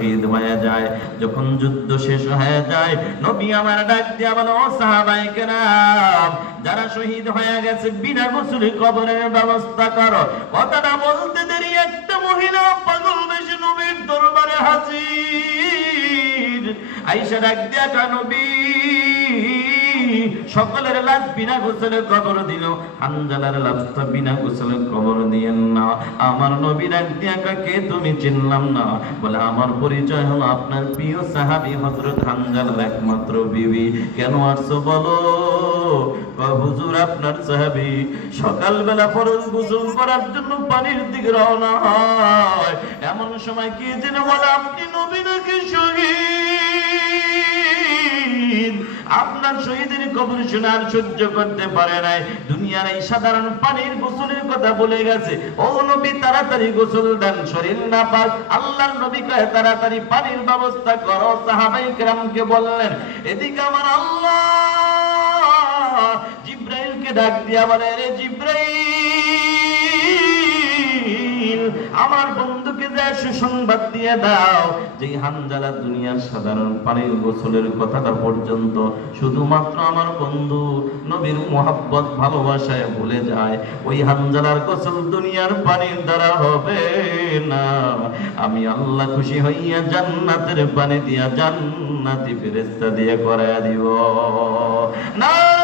শহীদ হয়ে যায়। যখন যুদ্ধ শেষ হয়ে যায়, নবী আমার ডাক দিয়ে বলো সাহাবাই কেরাম যারা শহীদ হয়ে গেছে, বিনা গোসলে কবরের ব্যবস্থা করো। কথাটা বলতে দেরি, একটা মহিলা পাগল বেশি নবীর দরবারে হাজির। আইসা ডাক দিয়া নবী সকলের লাশ বিনা গোসলে কবর দিল। হানজালার লাশটা বিনা গোসলে কবর দিয়েন না। আমার নবী ডাক দিয়া কে তুমি চিনলাম না। বলে, আমার পরিচয় হলো আপনার প্রিয় সাহাবী হযরত হানজালার একমাত্র বিবি। কেন আসছো বলো? হুজুর, আপনার সাহাবী সকালবেলা ফরজ করার জন্য পানির দিকে রওনা হয়। এমন সময় কি যেন বলে, আপনি নবী শহীদ আপনার শহীদের কবর শুনে আর সহ্য করতে পারে নাই। দুনিয়ার এই সাধারণ পানির গোসলের কথা বলে গেছে। ও নবী, তাড়াতাড়ি গোসল দেন, শরীর না পাক। আল্লাহর নবী কয়, তাড়াতাড়ি পানির ব্যবস্থা করো। সাহাবাই কেরামকে বললেন, এদিকে আমার আল্লাহ জিব্রাইলকে ডাক দিয়া বলে, রে জিব্রাইল, আমার বন্ধুকে সুসংবাদ দিয়ে দাও যে হানজালা দুনিয়ার সাধারণ পানির গোসলের কথাটা পর্যন্ত শুধুমাত্র আমার বন্ধু নবীর মোহাব্বত, ভালোবাসায় ভুলে যায়। ওই হানজালার গোসল দুনিয়ার পানির দ্বারা হবে না। আমি আল্লাহ খুশি হইয়া জান্নাতের পানি দিয়া জান্নাতি ফেরেস্তা দিয়ে করায়া দিব। না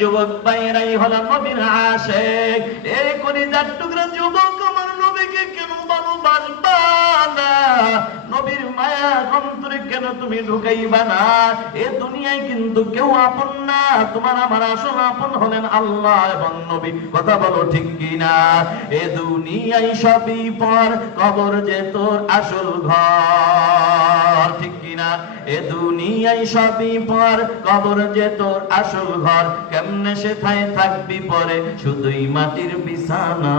যুবক নবীর আশেক। টুকরা যুবক আমার নবীকে কেন ভালোবাসবা নবীর মায়া অন্তরে কেন তুমি ঢুকাইবা না? এ দুনিয়ায় কিন্তু কেউ আপন না। তোমার আমার আসল আপন হলেন আল্লাহ এবং নবী। কথা বলো ঠিক কিনা? এ দুনিয়ায় সবই পর, কবর যে তোর আসল ঘর। ঠিক কিনা এ দুনিয়ায় সবই পর, কবর যে তোর আসল ঘর, কেমনে সেথায় থাকবি পরে? শুধুই মাটির বিছানা,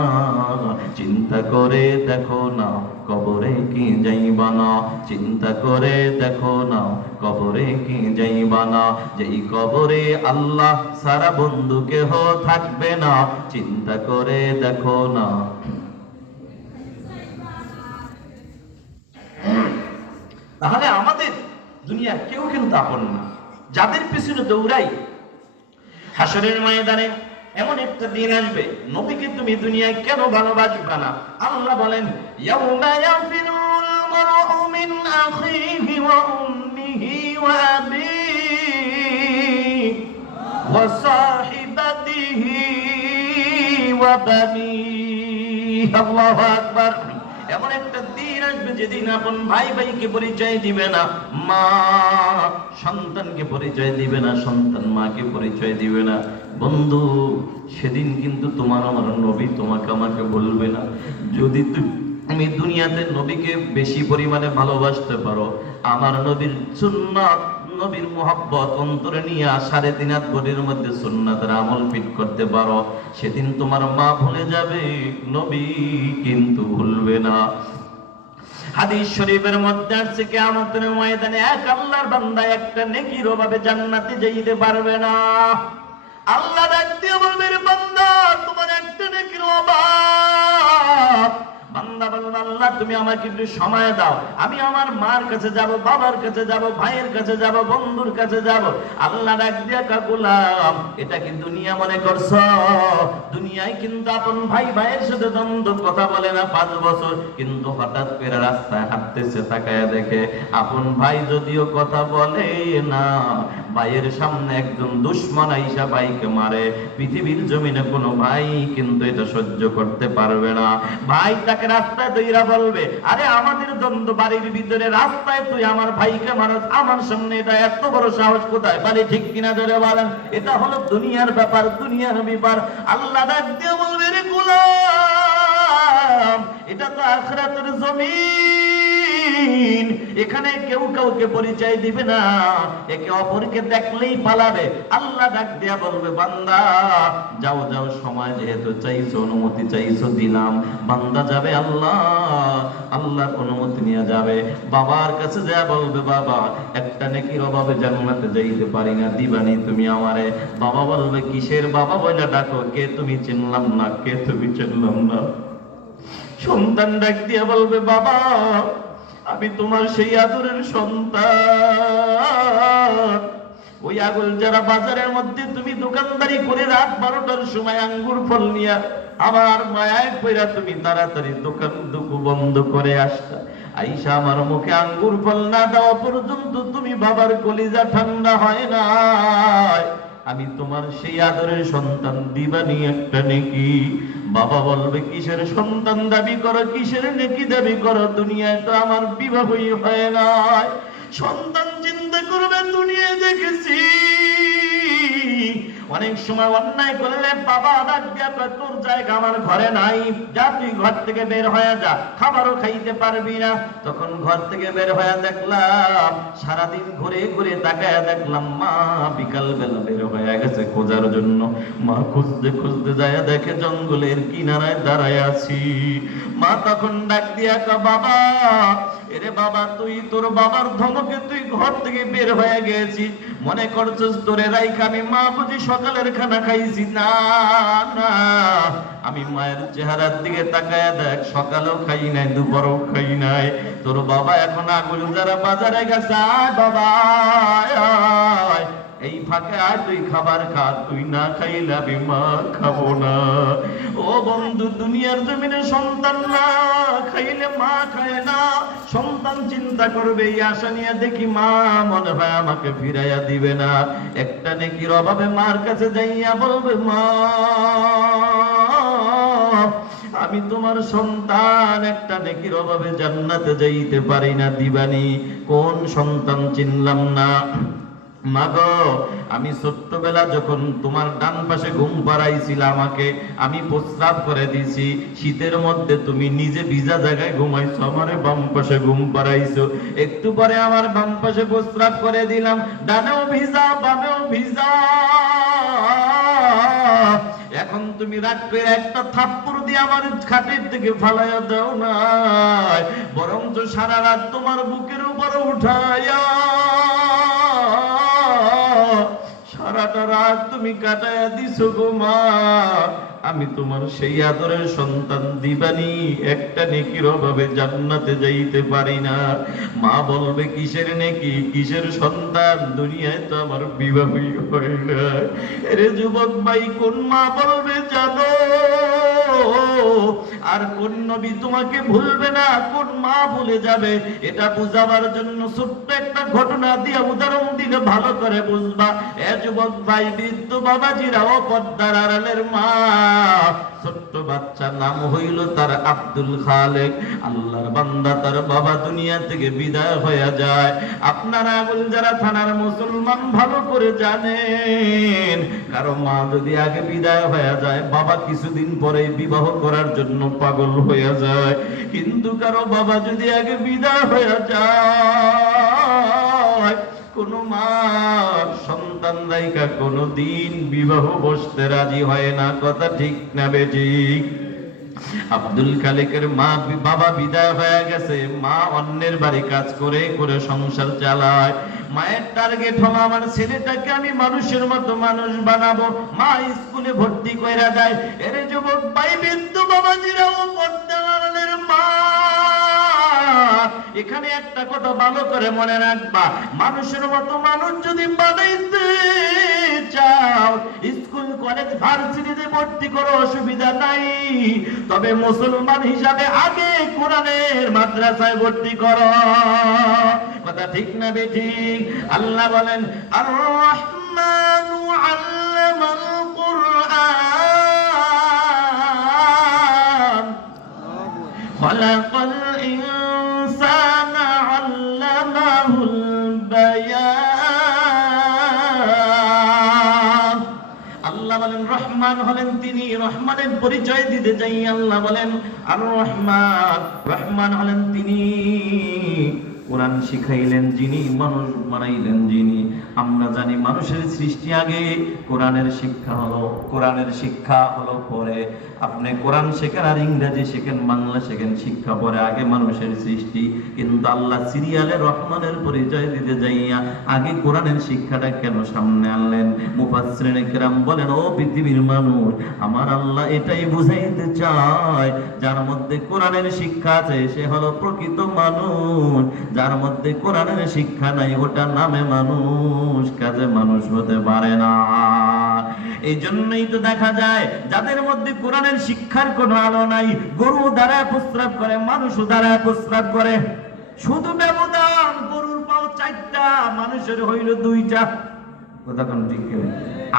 চিন্তা করে দেখো না, কবরে কি যাইবা না? চিন্তা করে দেখো না, কবরে কি যাইবা না? যেই কবরে আল্লাহ সারা বন্ধু কেহ থাকবে না, চিন্তা করে দেখো না তাহলে আমাদের দুনিয়া কেউ কিন্তু আপন না। যাদের পিছনে দৌড়াই, হাসরের ময়দানে এমন একটা দিন আসবে নবীকে তুমি দুনিয়ায় কেন ভালোবাসবে না? আল্লাহ বলেন আল্লাহু আকবার। এমন একটা দিন আসবে যেদিন আপন ভাই ভাইকে পরিচয় দিবে না, মা সন্তানকে পরিচয় দিবে না, সন্তান মাকে পরিচয় দিবে না। বন্ধু, সেদিন কিন্তু তোমার আমার নবী তোমাকে আমাকে বলবে না। যদি তুমি দুনিয়াতে নবীকে বেশি পরিমাণে ভালোবাসতে পারো, আমার নবীর সুন্নাত নবীর মোহাব্বত অন্তরে নিয়ে সাড়ে তিন হাত মধ্যে সুন্নাতের আমল ফিট করতে পারো। সেদিন তোমার মা ভুলে যাবে, নবী কিন্তু ভুলবে না। শরীফের মধ্যে এক আল্লাহর বান্দা একটা জান্নাতে পারবে না। আল্লাহ ডাক বলবে বান্দা, তোমার একটা নেকির অভাব। বান্দা আল্লাহ, তুমি আমাকে একটু সময় দাও। আমি আমার মার কাছে যাব, বাবার কাছে যাব, ভাইয়ের কাছে যাব, বন্ধুর কাছে যাব। আল্লাহ ডাক দিয়া কাকুলাম, এটা কি দুনিয়া মনে করছ? দুনিয়ায় কিন্তু আপন ভাই ভাইয়ের সাথে দ্বন্দ্ব, কথা বলে না পাঁচ বছর। কিন্তু হঠাৎ করে রাস্তায় হাঁটতেছে, তাকায় দেখে আপন ভাই যদিও কথা বলে না ভাইয়ের সামনে একজন দুশ্মন আইসা ভাইকে মারে। পৃথিবীর জমিনে কোনো ভাই কিন্তু এটা সহ্য করতে পারবে না। ভাই তাকে রাস্তায় দইরা বলবে, আরে আমাদের দ্বন্দ্ব বাড়ির ভিতরে রাস্তায় তুই আমার ভাইকে মারস। আমার সামনে এটা এত বড় সাহস কোথায়? বাড়ি ঠিক কিনা ধরে বলেন, এটা হলো দুনিয়ার ব্যাপার দুনিয়ার ব্যাপার। আল্লাহ দিয়ে বলবে, রে গোলাম, এটা তো আখরাতের জমিন এখানে কেউ কাউকে পরিচয় দিবে না। একে অপরকে দেখলেই পালাবে। আল্লাহ ডাক দিয়া বলবে, বান্দা, যাও যাও, সময় যেহেতু চাইছো, অনুমতি চাইছো, দিলাম। বান্দা যাবে আল্লাহ আল্লাহর অনুমতি নিয়ে যাবে। বাবার কাছে যা বলবে, বাবা, একটা নেকির অভাবে জান্নাতে যাইতে পারি না, দিবানি তুমি আমারে। বাবা বলবে, কিসের বাবা বলে ডাকো? কে তুমি চিনলাম না, কে তুমি চিনলাম না? সন্তান ডাক দিয়ে বলবে, বাবা আমি তোমার সেই আদরের সন্তান। ওই আগুল যারা বাজারের মধ্যে তুমি দোকানদারি করে রাত বারোটার সময় আঙ্গুর ফল নিয়া আমার মায়ায় কইরা তুমি তাড়াতাড়ি দোকান দুকু বন্ধ করে আসতা। আইসা আমার মুখে আঙ্গুর ফল না দেওয়া পর্যন্ত তুমি বাবার কলিজা ঠান্ডা হয় না আমি তোমার সেই আদরের সন্তান দিবানি একটা নেকি। বাবা বলবে, কিসের সন্তান দাবি করো, কিসের নেকি দাবি করো? দুনিয়ায় তো আমার বিবাহই হয় নাই। সন্তান চিন্তা করবে, দুনিয়ায় দেখেছি। অনেক সময় অন্যায় করলে বাবা ডাক দিয়া তোর জায়গা আমার ঘরে নাই। যা, তুই ঘর থেকে বের হয়ে যা। খাবারও খাইতে পারবি না। তখন ঘর থেকে বের হয়ে দেখলাম, সারাদিন ঘুরে ঘুরে তাকায় দেখলাম, মা বিকাল বেলা বের হয়ে গেছে খোঁজার জন্য। মা খুঁজতে খুঁজতে যায় দেখে জঙ্গলের কিনারায় দাঁড়ায় আছি। মা তখন ডাক দিয়া বাবা এরে বাবা, তুই তোর বাবার ধমকে তুই ঘর থেকে বের হয়ে গেছিস মনে করছিস তোরে রাইখা আমি মা বুঝি সকালের খানা খাইছি। না না, আমি মায়ের চেহারার দিকে তাকায় দেখ, সকালেও খাই নাই, দুপুরও খাই নাই। তোর বাবা এখন আগুন যারা বাজারে গেছে বাবা। এই ফাঁকে আয়, তুই খাবার খা, তুই না খাইলে আমি মা খাব না। ও বন্ধু, দুনিয়ার জমিনে সন্তান না, খাইলে মা খায় না। সন্তান চিন্তা করবে, এই আশা নিয়ে দেখি মা মনে হয় আমাকে ফিরাইয়া দিবে না। একটা নেকির অভাবে মার কাছে যাইয়া বলবে, মা, আমি তোমার সন্তান, একটা নেকির অভাবে জান্নাতে যাইতে পারি না, দিবানি। কোন সন্তান চিনলাম না? আমি ছোট্টবেলা যখন তোমার ডান পাশে ঘুম পাড়াইছিল আমাকে, আমি প্রস্রাব করে দিছি শীতের মধ্যে তুমি নিজে ভিজা জায়গায় ঘুমাইছো, আমারে বাম পাশে ঘুম পাড়াইছো। একটু পরে আমার বাম পাশে প্রস্রাব করে দিলাম, ডানেও ভিজা, বামেও ভিজা। এখন তুমি করে একটা থাপ্পড় দিয়ে আমার খাটের থেকে ফালাইয়া দাও না বরঞ্চ সারা রাত তোমার বুকের উপরে উঠাইয়া সারাটা রাত তুমি কাটায় দিছো গো মা। আমি তোমার সেই আদরের সন্তান দিবানি, একটা নেকির অভাবে জান্নাতে যাইতে পারি না। মা বলবে, কিসের নেকি? কিসের সন্তান? দুনিয়ায় তো আমার বিবাহই হয় না। এরে যুবক ভাই, কোন মা বলবে জানো? আর কোন নবী তোমাকে ভুলবে না? কোন মা ভুলে যাবে? এটা বুঝাবার জন্য ছোট্ট একটা ঘটনা দিয়ে উদাহরণ দিলে ভালো করে বুঝবা। এ যুবক ভাই, বৃদ্ধ বাবাজিরা ও পদ্মার আড়ালের মা। ছোট্ট বাচ্চার নাম হইল তার আব্দুল খালেক। আল্লাহর বান্দা তার বাবা দুনিয়া থেকে বিদায় হয়ে যায়। আপনারা আগুন যারা থানার মুসলমান ভালো করে জানেন, কারও মা যদি আগে বিদায় হয়ে যায়, বাবা কিছুদিন পরে বিবাহ করার জন্য পাগল হয়ে যায়। কিন্তু কারও বাবা যদি আগে বিদায় হয়ে যায় কোন মা সন্তান রাইকা কোনো দিন বিবাহ বসতে রাজি হয় না, কথা ঠিক না বেঠিক আব্দুল খালেকের মা, বাবা বিদায় হয়ে গেছে, মা অন্যের বাড়ি কাজ করে করে সংসার চালায়। মায়ের টার্গেট হলো আমার ছেলেটাকে আমি মানুষের মতো মানুষ বানাবো। মা স্কুলে ভর্তি কইরা দেয় এর যুবক, ভাই বিন্দু বাবাজিরাও পদ্মালের মা। এখানে একটা কথা ভালো করে মনে রাখবা। মানুষের মতো মানুষ যদি বানাইতে চাও স্কুল কলেজ ভার্সিটিতে ভর্তি করো অসুবিধা নাই। তবে মুসলমান হিসাবে আগে কোরআনের মাদ্রাসায় ভর্তি করো। কথা ঠিক না বেঠি আল্লাহ বলেন আর রহমানু খলাকাল রহমান হলেন তিনি রহমানের পরিচয় দিতে চাই। আল্লাহ বলেন আর রহমান রহমান হলেন তিনি। কোরআন শিখাইলেন যিনি, মানুষ বানাইলেন যিনি। আমরা জানি মানুষের সৃষ্টি আগে, কোরআনের শিক্ষা হলো, কোরআনের শিক্ষা হলো পরে। আপনি কোরআন শেখেন আর ইংরেজি শেখেন, বাংলা শেখেন, শিক্ষা পরে, আগে মানুষের সৃষ্টি। কিন্তু আল্লাহ সিরিয়ালে রহমানের পরিচয় দিতে যাইয়া আগে কোরআনের শিক্ষাটা কেন সামনে আনলেন? মুফাসসিরিনে কেরাম বলেন, ও পৃথিবীর মানুষ, আমার আল্লাহ এটাই বুঝাইতে চায়। যার মধ্যে কোরআনের শিক্ষা আছে, সে হলো প্রকৃত মানুষ। যার মধ্যে কোরআনের শিক্ষা নাই ওটা নামে মানুষ, কাজে মানুষ হতে পারে না। এই জন্যই তো দেখা যায়, যাদের মধ্যে কোরআনের শিক্ষার কোনো আলো নাই, গরু দ্বারা প্রস্রাব করে মানুষও দ্বারা প্রস্রাব করে। শুধু ব্যবধান, গরুর পাও চারটা, মানুষের হইল দুইটা। ঠিক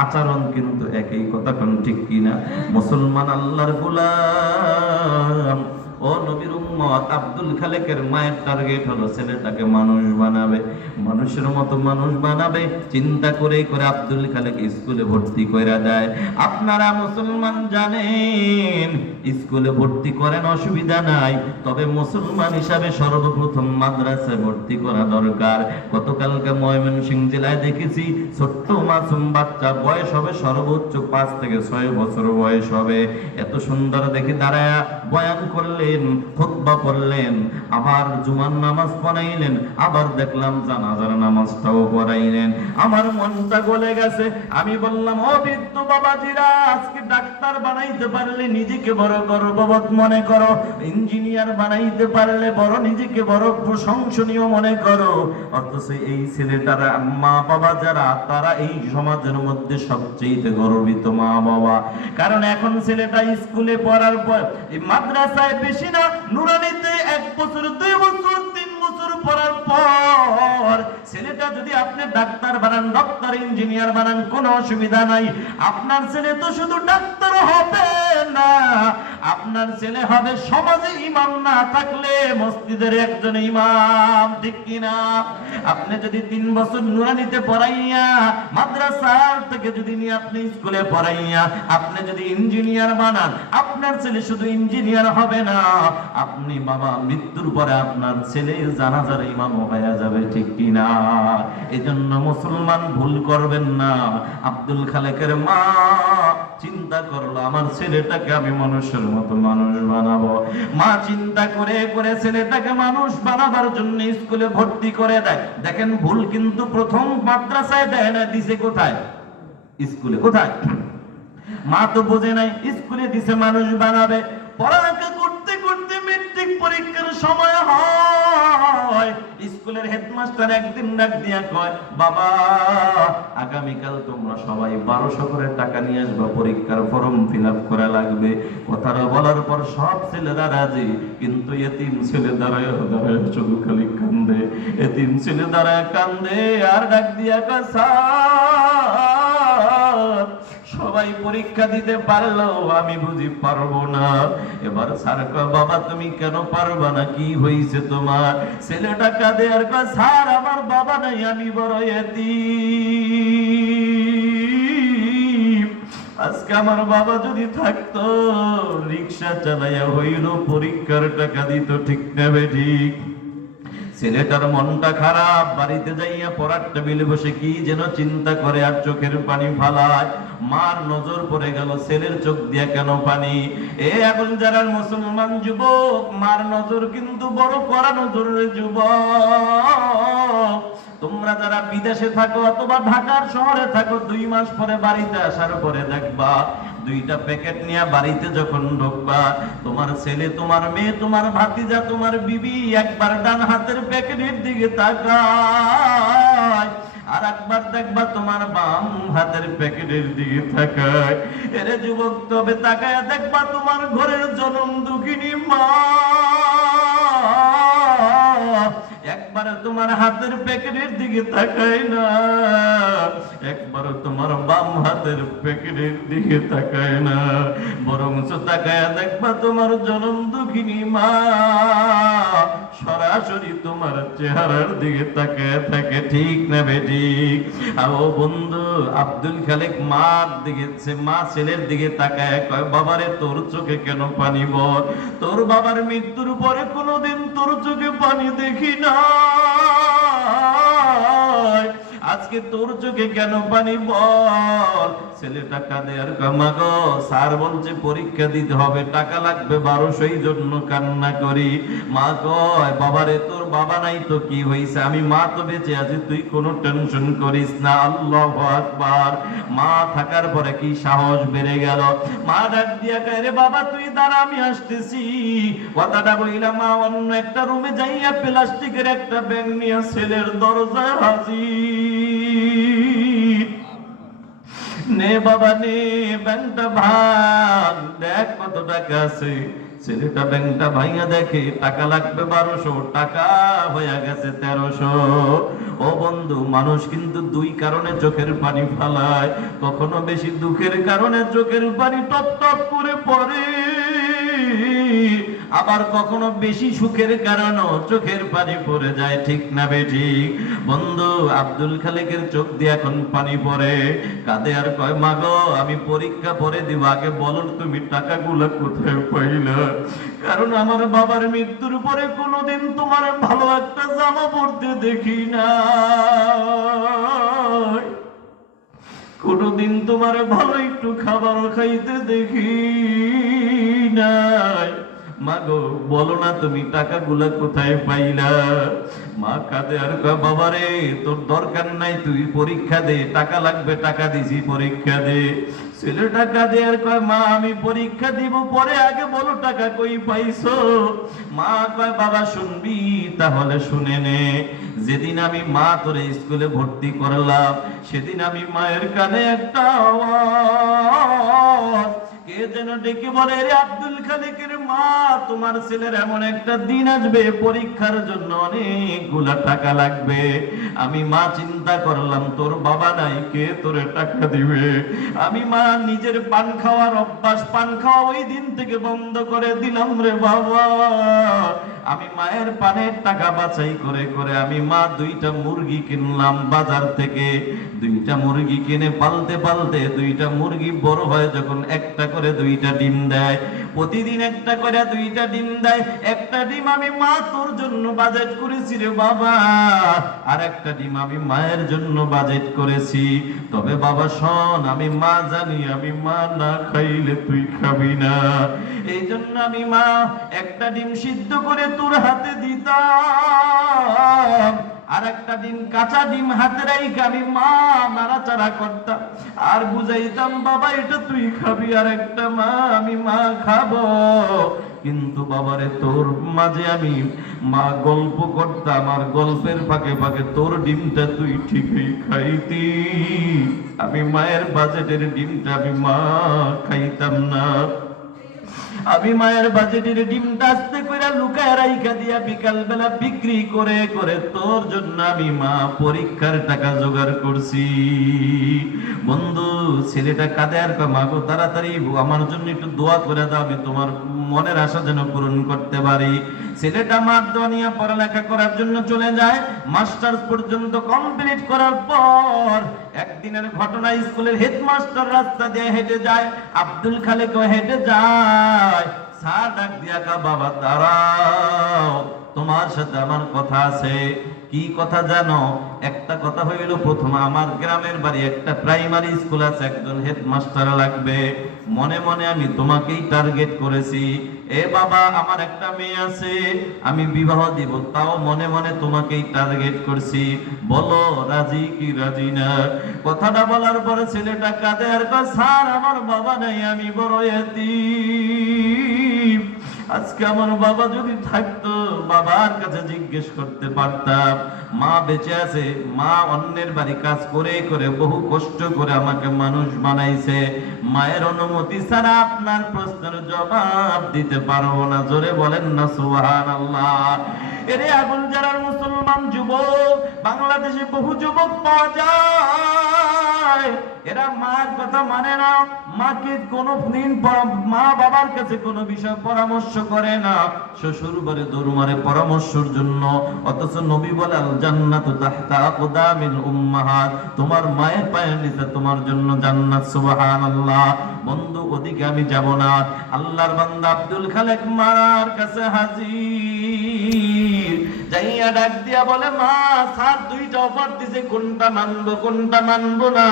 আচরণ কিন্তু একই, কথা কোন ঠিক কিনা? মুসলমান আল্লাহর গোলাম। ও নবীর উম্মত, আব্দুল খালেকের মায়ের টার্গেট হলো ছেলেটাকে মানুষ বানাবে, মানুষের মতো মানুষ বানাবে, চিন্তা করে করে আব্দুল খালেক স্কুলে ভর্তি করে দেয়। আপনারা মুসলমান জানেন, স্কুলে ভর্তি করেন অসুবিধা নাই, তবে মুসলমান হিসাবে সর্বপ্রথম মাদ্রাসায় ভর্তি করা দরকার। গতকালকে ময়মনসিংহ জেলায় দেখেছি, ছোট্ট মাসুম বাচ্চা বয়স হবে সর্বোচ্চ পাঁচ থেকে ছয় বছর বয়স হবে। এত সুন্দর দেখে দাঁড়ায় বয়ান করলেন খুতবা পড়লেন, আবার জুমার নামাজ পড়াইলেন, আবার দেখলাম জানাজার নামাজটাও পড়াইলেন। আমার মনটা গলে গেছে, আমি বললাম, ও বৃদ্ধ বাবাজিরা, আজকে ডাক্তার বানাইতে পারলে নিজেকে বড় গর্ববোধ মনে করো। ইঞ্জিনিয়ার বানাইতে পারলে বড় নিজেকে বড় প্রশংসনীয় মনে করো। অথচ এই ছেলেটারা মা বাবা যারা, তারা এই সমাজের মধ্যে সবচেয়ে গর্বিত মা বাবা কারণ এখন ছেলেটা স্কুলে পড়ার পর মাদ্রাসায় বেশি না নুরানিতে এক বছর, দুই বছর, তিন বছর পড়ার পর ছেলেটা যদি আপনি ডাক্তার বানান, ডক্টর, ইঞ্জিনিয়ার বানান, কোনো অসুবিধা নাই। আপনার ছেলে তো শুধু ডাক্তার হবে না। আপনার ছেলে হবে সমাজে ইমাম না থাকলে মসজিদের একজন ইমাম, ঠিক কিনা? আপনি যদি তিন বছর নুরানিতে পড়াইয়া, মাদ্রাসার থেকে যদি নিয়ে আপনি স্কুলে পড়াইয়া, আপনি যদি ইঞ্জিনিয়ার বানান, আপনার ছেলে শুধু ইঞ্জিনিয়ার হবে না, আপনি বাবা, মৃত্যুর পরে আপনার ছেলের জানাজার ইমাম হয়ে যাবে, ঠিক কিনা? এজন্য মুসলমান ভুল করবেন না। আব্দুল খালেকের মা চিন্তা করল, আমার ছেলেটাকে আমি মানুষের মতো মানুষ বানাবো। মা চিন্তা করে করে ছেলেটাকে মানুষ বানাবার জন্য স্কুলে ভর্তি করে দেয়। দেখেন ভুল কিন্তু প্রথম মাদ্রাসায় দেয় না, দিছে কোথায়? স্কুলে, কোথায়? মা তো বোঝে নাই, স্কুলে দিছে মানুষ বানাবে। পড়ালেখা করতে করতে মেট্রিক পরীক্ষার সময় হয়। স্কুলের হেডমাস্টার একদিন ডাক দিয়া কয়, বাবা, আগামীকাল তোমরা সবাই বারোশো করে টাকা নিয়ে আসবা, পরীক্ষার ফর্ম ফিল করা লাগবে। কথাটা বলার পর সব ছেলেরা রাজি, কিন্তু এতিম ছেলে দাঁড়ায় দাঁড়ায় শুধু খালি কান্দে। এতিম ছেলে দাঁড়ায় কান্দে আর ডাক দিয়া কয়, স্যার সবাই পরীক্ষা দিতে পারল, আমি বুঝি পারব না। এবার স্যার বাবা, তুমি কেন পারবা না? কি হয়েছে তোমার? ছেলেটা কাঁদে আর স্যার, আমার বাবা নাই, আমি বড় এতিম। আজকে আমার বাবা যদি থাকতো, রিক্সা চালাইয়া হইল, পরীক্ষার টাকা দিত, ঠিক নেবে ঠিক। ছেলেটার মনটা খারাপ, বাড়িতে যাইয়া পড়ার টেবিলে বসে কি যেন চিন্তা করে আর চোখের পানি ফালায়। মার নজর পড়ে গেল ছেলের চোখ দিয়া কেন পানি? এ এখন যারা মুসলমান যুবক, মার নজর কিন্তু বড় করা নজর যুবক। তোমরা যারা বিদেশে থাকো অথবা ঢাকার শহরে থাকো, দুই মাস পরে বাড়িতে আসার পরে দেখবা দুইটা প্যাকেট নিয়ে বাড়িতে যখন ঢুকবা, তোমার ছেলে, তোমার মেয়ে, তোমার ভাতিজা, তোমার বিবি একবার ডান হাতের প্যাকেটের দিকে তাকায়, আর একবার দেখবা তোমার বাম হাতের প্যাকেটের দিকে তাকায়। এরে যুবক, তবে তাকায় দেখবা তোমার ঘরের জনম দুঃখিনী মা। একবার তোমার হাতের প্যাকেটের দিকে তাকায় না। একবার তোমার বাম হাতের প্যাকেটের দিকে তাকায় না। বরং তাকায় দেখবা তোমার জনম দুঃখিনী মা। সরাসরি তোমার চেহারার দিকে তাকায় থাকে, ঠিক না বেঠিক ও বন্ধু, আব্দুল খালেক মার দিকে, সে মা ছেলের দিকে তাকায়, কয়, বাবারে, তোর চোখে কেন পানি বল? তোর বাবার মৃত্যুর পরে কোনোদিন তোর চোখে পানি দেখি না। আজকে তোর চোখে কেন পানি বল? ছেলেটা কাঁদে, আর কামা গো, স্যার বলছে পরীক্ষা দিতে হবে, টাকা লাগবে বারোশো এই জন্য কান্না করি। মা কয় বাবারে, তোর বাবা নাই তো কি হয়েছে আমি মা তো বেঁচে আছি, তুই কোনো টেনশন করিস না। আল্লাহ আকবার। মা থাকার পরে কি সাহস বেড়ে গেল? মা ডাক দিয়া কয় রে বাবা, তুই দাঁড়া, আমি আসতেছি। কথাটা বইলা মা, অন্য একটা রুমে যাইয়া প্লাস্টিকের একটা ব্যাগ নিয়ে ছেলের দরজায় হাজির। নে বাবা নে, ব্যাংকটা ভাঙ। দেখ কত টাকা আছে। ছেলেটা ব্যাংকটা ভাইয়া দেখে টাকা লাগবে বারোশো, টাকা হয়ে গেছে তেরোশো। ও বন্ধু, মানুষ কিন্তু দুই কারণে চোখের পানি ফালায়। কখনো বেশি দুঃখের কারণে চোখের পানি টপ টপ করে পড়ে। আবার কখনো বেশি সুখের কারণও চোখের পানি পড়ে যায়, ঠিক না বেঠিক বন্ধু, আব্দুল খালেকের চোখ দিয়ে এখন পানি পড়ে। কাঁদে আর কয় মাগো আমি পরীক্ষা পরে দিব, আগে বলো তুমি টাকাগুলো কোথায় পাইলা? কারণ আমার বাবার মৃত্যুর পরে কোনোদিন তোমার ভালো একটা জামা পড়তে দেখি না কোনোদিন তোমার ভালো একটু খাবার খাইতে দেখি নাই। মা গো বলো না তুমি টাকাগুলা কোথায় পাইলা? মা কাঁদে, আর বাবা রে তোর দরকার নাই, তুই পরীক্ষা দে, টাকা লাগবে, টাকা দিছি, পরীক্ষা দে। ছেলে টাকা দে আর কয়, মা, আমি পরীক্ষা দিব, পরে আগে বলো টাকা কই পাইছো? মা কয়, বাবা, শুনবি, তাহলে শুনে নে। যেদিন আমি মা তোরে স্কুলে ভর্তি করলাম, সেদিন আমি মায়ের কানে একটা আওয়াজ কে যেন ডেকে বলে আব্দুল খালিকের মা, তোমার ছেলের এমন একটা দিন আসবে, পরীক্ষার জন্য অনেকগুলা টাকা লাগবে। আমি মা চিন্তা করলাম, তোর বাবা নাই, কে তোরে টাকা দিবে? আমি মা নিজের পান খাওয়ার অভ্যাস, পান খাওয়া ওই দিন থেকে বন্ধ করে দিলাম রে বাবা। আমি মায়ের পানের টাকা বাছাই করে করে আমি মা দুইটা মুরগি কিনলাম বাজার থেকে। দুইটা মুরগি কিনে পালতে পালতে দুইটা মুরগি বড় হয় যখন একটা করে দুইটা ডিম দেয়। প্রতিদিন একটা করে দুইটা ডিম দেয়। একটা ডিম আমি মা তোর জন্য বাজেট করেছি রে বাবা। আর একটা ডিম আমি মায়ের জন্য বাজেট করেছি। তবে বাবা, শোন, আমি মা জানি, আমি মা না খাইলে তুই খাবি না। এই জন্য আমি মা, একটা ডিম সিদ্ধ করে তোর হাতে দিতাম। আর একটা ডিম কাঁচা ডিম হাতে রাইখে আমি মা নাড়াচাড়া করতাম। আর বুঝাইতাম, বাবা, এটা তুই খাবি আর একটা মা আমি মা খাব। কিন্তু বাবারে, তোর মাঝে আমি মা গল্প করতাম, আর গল্পের ফাঁকে ফাঁকে তোর ডিমটা তুই ঠিকই খাইতি। আমি মায়ের বাজেটের ডিমটা আমি মা খাইতাম না। আমি মায়ের বাজেটের ডিমটা আস্তে করে লুকায় রাইখা দিয়া বিকাল বেলা বিক্রি করে করে তোর জন্য আমি মা পরীক্ষার টাকা জোগাড় করছি। বন্ধু, ছেলেটা কাঁদে আর মাগো তাড়াতাড়ি আমার জন্য একটু দোয়া করে দাও, আমি তোমার মনের আশা যেন পূরণ করতে পারি। ছেলেটা মাধ্যমিয়া পড়ালেখা করার জন্য চলে যায়। মাস্টার্স পর্যন্ত কমপ্লিট করার পর একদিনের ঘটনা স্কুলের হেডমাস্টার রাস্তা দিয়ে হেঁটে যায়, আব্দুল খালেকও হেঁটে যায়। স্যার ডাক দিয়া বাবা, দাঁড়াও, তোমার সাথে আমার কথা আছে। কি কথা জানো? একটা কথা হইল, প্রথম আমার গ্রামের বাড়ি একটা প্রাইমারি স্কুল আছে, একজন হেডমাস্টার লাগবে। মনে মনে আমি তোমাকেই টার্গেট করেছি। এ বাবা, আমার একটা মেয়ে আছে, আমি বিবাহ দিব, তাও মনে মনে তোমাকেই টার্গেট করছি। বলো, রাজি কি রাজি না? কথাটা বলার পরে ছেলেটা কাঁদে, আর স্যার, আমার বাবা নাই, আমি বড় এতিম। আজকে আমার বাবা যদি থাকতো, বাবার কাছে জিজ্ঞেস করতে পারতাম। মা বেঁচে আছে, মা অন্যের বাড়ি কাজ করে করে বহু কষ্ট করে আমাকে মানুষ বানাইছে। মায়ের অনুমতি ছাড়া আপনার প্রশ্নের জবাব দিতে পারব না। জোরে বলেন না সুবহান আল্লাহ এরে আগুন যারা মুসলমান যুবক, বাংলাদেশে বহু যুবক পাওয়া যায়। এরা মার কথা মানে না। মাকে কোনো দিন মা বাবার কাছে কোনো বিষয় পরামর্শ করে না। শ্বশুর বাড়ি দরবারে পরামর্শের জন্য। অথচ নবী বলে আমি যাব না। আল্লাহর বান্দা আব্দুল খালেক মারার কাছে হাজির। যাইয়া ডাক দিয়া বলে, মা, স্যার, দুইটা অফার দিছে। কোনটা মানবো কোনটা মানবো না?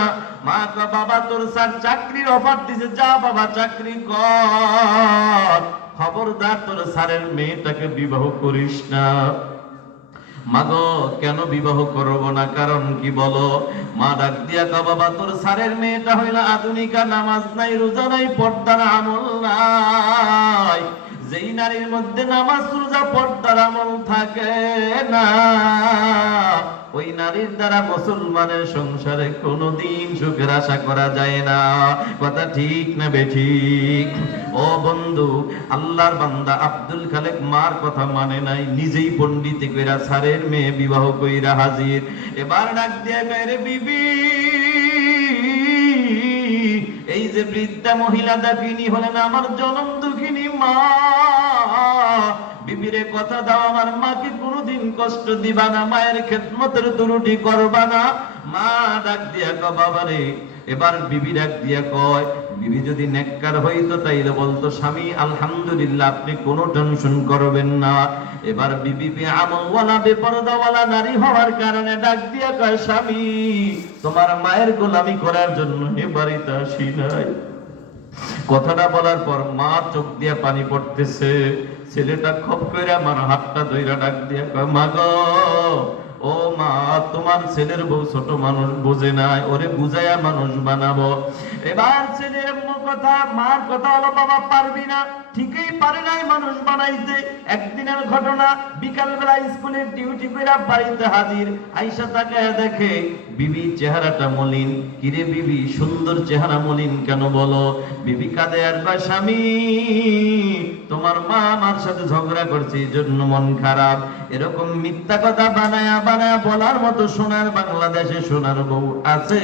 মা বাবা, তোর স্যার চাকরির অফার দিছে। যা বাবা, চাকরি কর। খবরদার, তোর স্যারের মেয়েটাকে বিবাহ করিস না। মাগো কেন বিবাহ করব না? কারণ কি বলো? মা ডাক দিয়া কা বাবা, তোর সারের মেয়েটা হইলা আধুনিকা নামাজ নাই, রোজা নাই, পর্দার আমল নাই। যেই নারীর মধ্যে নামাজ, রোজা, পর্দার আমল থাকে না। ওই নারীর দ্বারা মুসলমানের সংসারে কোনোদিন সুখের আশা করা যায় না। কথা ঠিক না বেঠিক ও বন্ধু, আল্লাহর বান্দা আব্দুল খালেক মার কথা মানে নাই, নিজেই পণ্ডিত কইরা সারের মেয়ে বিবাহ কইরা হাজির। এবার ডাক দিয়ে কয় বিবি, এই যে বৃদ্ধা মহিলা দাকিনী হলেন, আমার জনম দুঃখিনী মা। বিবিরে কথা দাও, আমার মাকে কোনোদিন কষ্ট দিবা না, মায়ের খেদমতের ত্রুটি করবা না। মা ডাক দিয়া ক বাবারে, এবার বিবি ডাক দিয়া কয়, বিবি যদি নেককার হইতো তাইলে বলতো, স্বামী, আলহামদুলিল্লাহ, আপনি কোনো টেনশন করবেন না। এবার বিবি আমলওয়ালা বেপরদাওয়ালা নারী হওয়ার কারণে ডাক দিয়া কয়, স্বামী, তোমার মায়ের গোলামি করার জন্য এ বাড়িতে আসি নাই। কথাটা বলার পর মা চোখ দিয়া পানি পড়তেছে। ছেলেটা খপ করে আমার হাতটা ধইরা ডাক দিয়ে কয় মা গো ও মা, তোমার ছেলের বউ ছোট মানুষ বোঝে নাই, ওরে বুঝাইয়া মানুষ বানাবো। এবার ছেলে কথা, মার কথা হলো বাবা পারবি না। ঠিকই পারে নাই মানুষ বানাইতে। একদিনের ঘটনা বিকাল বেলা স্কুলের ডিউটি কইরা বাড়িতে হাজির। আইসা তাকায় দেখে, বিবি চেহারাটা মলিন। কিরে বিবি, সুন্দর চেহারা মলিন কেন বলো? বিবি কাঁদে, আর কয়, স্বামী, তোমার মা আমার সাথে ঝগড়া করছে, এই জন্য মন খারাপ। এরকম মিথ্যা কথা বানায়া বানায়া বলার মতো সোনার বাংলাদেশে সোনার বউ আছে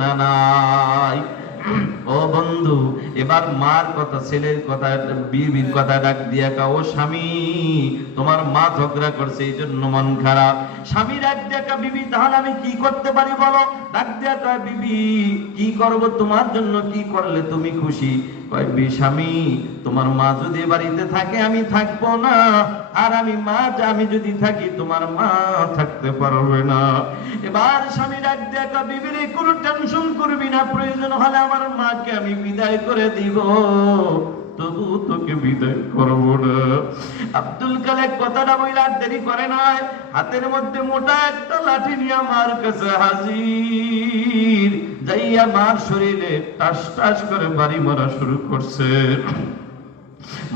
না নাই? ও বন্ধু, এবার মার কথা, ছেলের কথা, বিবির কথা ডাক দিয়া কা ও স্বামী, তোমার মা ঝগড়া করছে এই জন্য মন খারাপ। স্বামী ডাক দিয়া কা বিবি, তাহলে আমি কি করতে পারি বলো? ডাক দিয়া কয় বিবি, কি করব? তোমার জন্য কি করলে তুমি খুশি? স্বামী, তোমার মা যদি বাড়িতে থাকে, আমি থাকব না। আর আমি মা, আমি যদি থাকি, তোমার মা থাকতে পারবে না। এবার স্বামী ডাক কয় কোনো টেনশন করবি না, প্রয়োজন হলে আমার মাকে আমি বিদায় করে দিব। তবু তোকে বিদায় করব না। আব্দুল কালেক কথাটা বইলা দেরি করে নাই। হাতের মধ্যে মোটা একটা লাঠি নিয়ে আমার কাছে হাজির। যাইয়া মার শরীরে টাস টাস করে বাড়ি মারা শুরু করছে।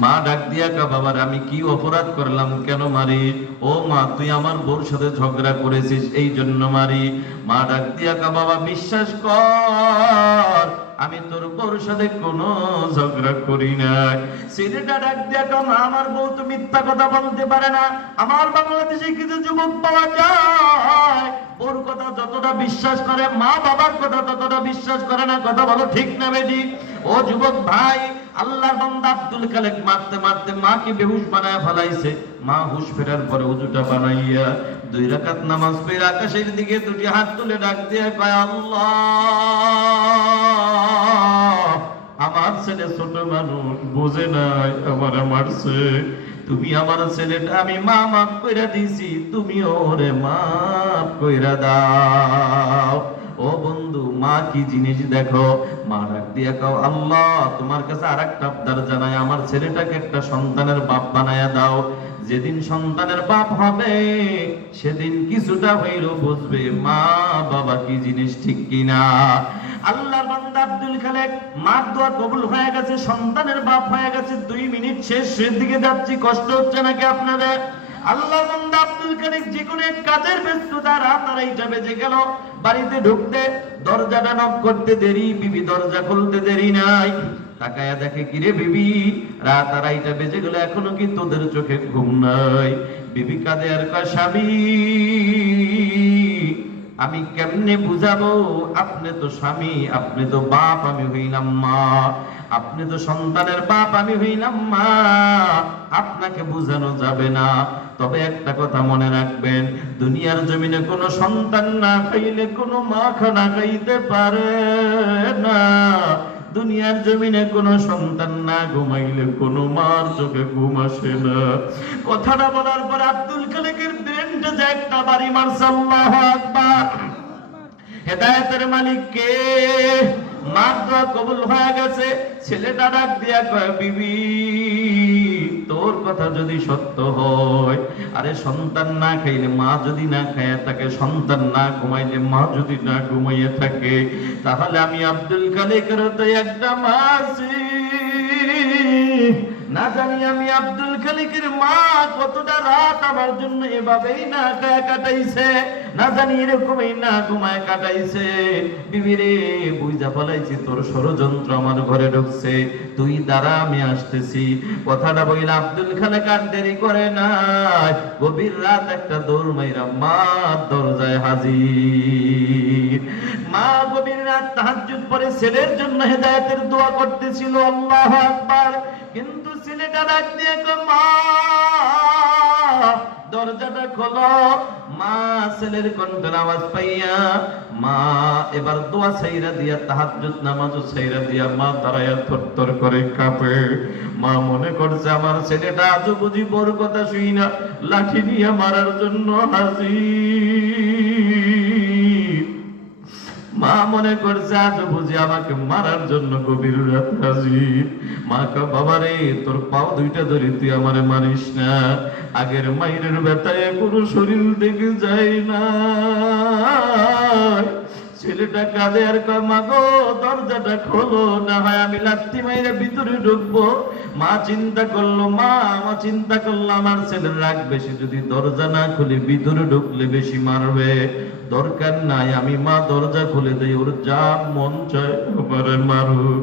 মা ডাক দিয়া কা বাবার আমি কি অপরাধ করলাম কেন মারি? ও মা, তুই আমার বোর সাথে ঝগড়া করেছিস, এই জন্য মারি। মা ডাক দিয়া কা, বাবা, বিশ্বাস কর, আমি তোর বউর সাথে কোনো ঝগড়া করি নাই। ছেলেটা ডাক দিয়া কা, মা, আমার বউ তো মিথ্যা কথা বলতে পারে না। আমার বাংলাদেশে কিছু যুবক পাওয়া যায়। ওর কথা যতটা বিশ্বাস করে, মা বাবার কথা ততটা বিশ্বাস করে না। কথা বলো ঠিক না বেটি? ও যুবক ভাই আল্লাহর বান্দা আব্দুল কালেক মারতে মারতে মাকে বেহুশ বানায় ফেলাইছে। মা হুশ ফেরার পরে উজুটা বানাইয়া দুই রাকাত নামাজ পড়ে আকাশের দিকে দুটি হাত তুলে ডাক দিয়ে কয়, আল্লাহ, আমার ছেলে ছোট মানুষ বোঝে নাই, আমার মারছে। তুমি আমার ছেলেটা আমি মা মাফ কইরা দিছি তুমি ওরে মাফ কইরা দাও। ও বন্ধু, মা কি জিনিস দেখো? আমার ছেলেটাকে একটা সন্তানের বাপ দাও। যেদিন সন্তানের বাপ হবে, সেদিন কিছুটা হইলেও বুঝবে মা বাবা কি জিনিস ঠিক কিনা। আল্লাহ বান্দা আব্দুল খালেক, মার দোয়া কবুল হয়ে গেছে, সন্তানের বাপ হয়ে গেছে। দুই মিনিট শেষের দিকে যাচ্ছি, কষ্ট হচ্ছে নাকি আপনাদের? আল্লাহ আব্দুল যে কোনো এক কাজের ব্যস্ততা রাত আড়াইটা বেজে গেল, বাড়িতে ঢুকতে দরজাটা নক করতে দেরি, বিবি দরজা খুলতে দেরি নাই। তাকায়া দেখে, কিরে বিবি, রাত এখনও কি তোদের চোখে ঘুম নাই? বিবি কাঁদে, আর কয়, স্বামী, আমি কেমনে বুঝাবো? আপনি তো স্বামী, আপনি তো বাপ, আমি হইলাম মা। আপনি তো সন্তানের বাপ, আমি হইলাম মা। আপনাকে বুঝানো যাবে না। তবে একটা কথা মনে রাখবেন, দুনিয়ার জমিনে কোনো সন্তান না খাইলে কোনো মা খানা খাইতে পারে না। দুনিয়ার জমিনে কোনো সন্তান না ঘুমাইলে কোনো মার চোখে ঘুম আসে না। কথাটা বলার পর আব্দুল খালেকের ব্রেনটা যে একটা বাড়ি মারছে আল্লাহু আকবার। হেদায়েতের মালিক কে মার কবুল হয়ে গেছে। ছেলেটা ডাক দিয়া কয়, বিবি, তোর কথা যদি সত্য হয়, আরে সন্তান না খাইলে মা যদি না খায় থাকে সন্তান না ঘুমাইলে মা যদি না ঘুমাইয়ে থাকে, তাহলে আমি আব্দুল কালিকের তো একটা মাসি। না জানি আমি আব্দুল খালিকের মা কতটা রাত আমার জন্য এভাবেই না খায় কাটাইছে। না জানি এরকমই না ঘুমায় কাটাইছে। বিবিরে বুঝা ফলাইছি তোর ষড়যন্ত্র আমার ঘরে ঢুকছে। তুই দ্বারা আমি আসতেছি। কথাটা বইলে আব্দুল খালেক আর দেরি করে না গভীর রাত একটা দৌড় মাইরা মা দরজায় হাজির। মা গভীর রাত তাহাজ্জুদ পরে ছেলের জন্য হেদায়েতের দোয়া করতেছিল, আল্লাহু আকবার। কিন্তু ছেলেটা ডাক দিয়ে মা দরজাটা খোলো। মা ছেলের কণ্ঠের আওয়াজ পাইয়া মা এবার দোয়া ছাইরা দিয়া, তাহাজ্জুদ নামাজও ছাইরা দিয়া মা দাঁড়াইয়া থরথর করে কাঁপে। মা মনে করছে আমার ছেলেটা আজও বুঝি বড় কথা শুই না, লাঠি নিয়ে মারার জন্য হাজির। মা মনে করছে, আজ বুঝি আমাকে মারার জন্য রাত হাজির। মা কা বাবা রে, তোর পাও দুইটা ধরে, তুই আমারে মারিস না। আগের মাইরের ব্যথায় কোনো শরীর দেখে যায় না ছেলেটা কাঁদে আর কয়, মা গো, দরজাটা খোলো। না হয় আমি লাত্তি মাইরে ভিতরে ঢুকবো। মা চিন্তা করল, মা আমার চিন্তা করল, আমার ছেলে রাগ বেশি। যদি দরজা না খুলে, ভিতরে ঢুকলে বেশি মারবে। দরকার নাই, আমি মা দরজা খুলে দেই, ওর যা মন চায় আমারে মারুক।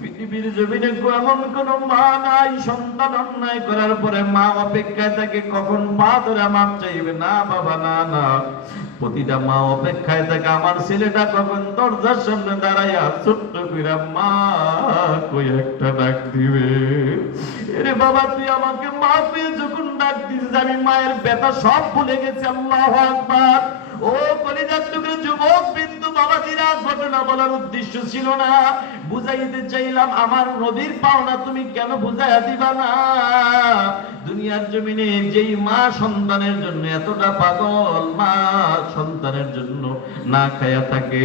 পৃথিবীর জমিনে এমন কোন মা নাই, সন্তান অন্যায় করার পরে মা অপেক্ষায় থাকে, কখন পা ধরে মাপ চাইবে? না বাবা, না না। প্রতিটা মা অপেক্ষায় থাকে, আমার ছেলেটা কখন দরজার সামনে দাঁড়াইয়া ছোট্ট করে মা কই একটা ডাক দিবে? এরে বাবা, তুই আমাকে মা পেয়ে যখন ডাক দিছিস, আমি মায়ের ব্যথা সব ভুলে গেছি, আল্লাহ আকবার। ও কলিজার টুকরো যুবক, বিন্দু বাবাজিরা, ঘটনা বলার উদ্দেশ্য ছিল না। বুঝাইতে চাইলাম, আমার নবীর পাওনা তুমি কেন বুঝাইয়া দিবা না? দুনিয়ার জমিনে যেই মা সন্তানের জন্য এতটা পাগল, মা সন্তানের জন্য না খায়া থাকে।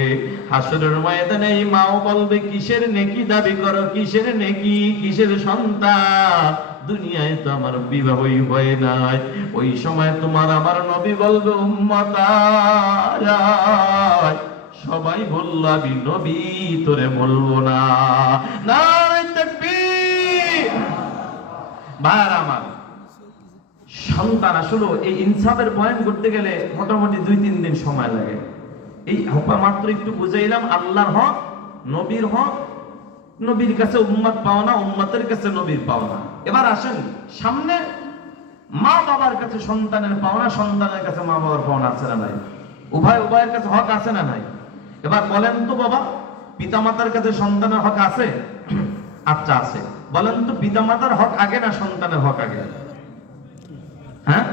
হাসরের ময়দানে এই মাও বলবে, কিসের নেকি দাবি করো? কিসের নেকি? কিসের সন্তান? দুনিয়ায় তো আমার বিবাহই হয় নাই। ওই সময় তোমার আমার নবী বলবে সবাই বলল, আমি নবী, তোরে বলব না। ভাইয়ার আমার, সন্তান আসলে, এই ইনসাফের বয়ান করতে গেলে মোটামুটি দুই, তিন দিন সময় লাগে। এই হপা মাত্র একটু বুঝাইলাম, আল্লাহর হক, নবীর হক, নবীর কাছে উম্মত পাওনা, উম্মতের কাছে নবীর পাওনা। এবার আসেন, সামনে মা বাবার কাছে সন্তানের পাওনা, সন্তানের কাছে মা বাবার পাওনা আছে না নাই? উভয়, উভয়ের কাছে হক আছে না নাই? এবার বলেন তো বাবা, পিতামাতার কাছে সন্তানের হক আছে? আচ্ছা আছে। বলেন তো পিতামাতার হক আগে না সন্তানের হক আগে? হ্যাঁ?